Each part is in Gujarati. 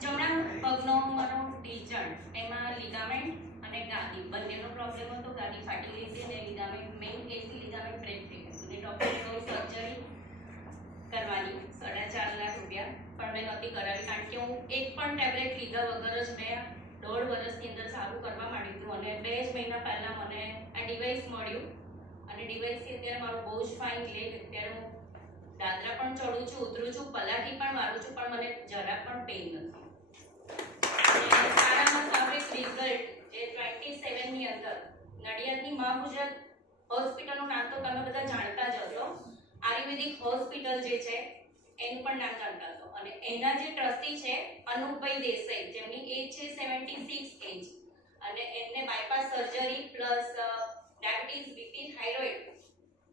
જમણા પગનો મારો ટીચર એમાં લિગામેન્ટ અને ગાદી બંનેનો પ્રોબ્લેમ હતો. ગાદી ફાટી ગઈ હતી અને લિગામેન્ટ મેઇન એસી લિગામેન્ટ બ્રેક થઈ ગયું હતું. ડોક્ટરે સર્જરી કરવાની 4.5 લાખ રૂપિયા પણ મેં નહોતી કરાવી, કારણ કે હું એક પણ ટેબ્લેટ લીધા વગર જ મેં 1.5 વર્ષની અંદર સારું કરવા માંડ્યું હતું. અને 2 જ મહિના પહેલા મને આ ડિવાઇસ મળ્યું અને ડિવાઇસથી અત્યારે મારો બહુ જ ફાઇન લેગ. અત્યારે હું દાદરા પણ ચડું છું, ઉતરું છું, પલાઠી પણ મારું છું, પણ મને જરા પણ પેઇન નથી. સારામાં સારું એક રિઝલ્ટ જે 27 ની અંદર નડિયાદની મા ગુજરાત હોસ્પિટલનું નામ તો તમે બધા જાણતા જ હશો. આયુર્વેદિક હોસ્પિટલ જે છે એનું પણ નામ જાણતા હશો. અને એના જે ટ્રસ્ટી છે અનુપભાઈ દેસાઈ, જેમની એજ છે 76 એજ, અને એમને bypass surgery plus diabetes, BP, thyroid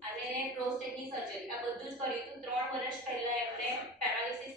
અને પ્રોસ્ટેટની સર્જરી આ બધું જ કર્યું હતું. 3 વર્ષ પહેલા એમને પેરાલિસિસ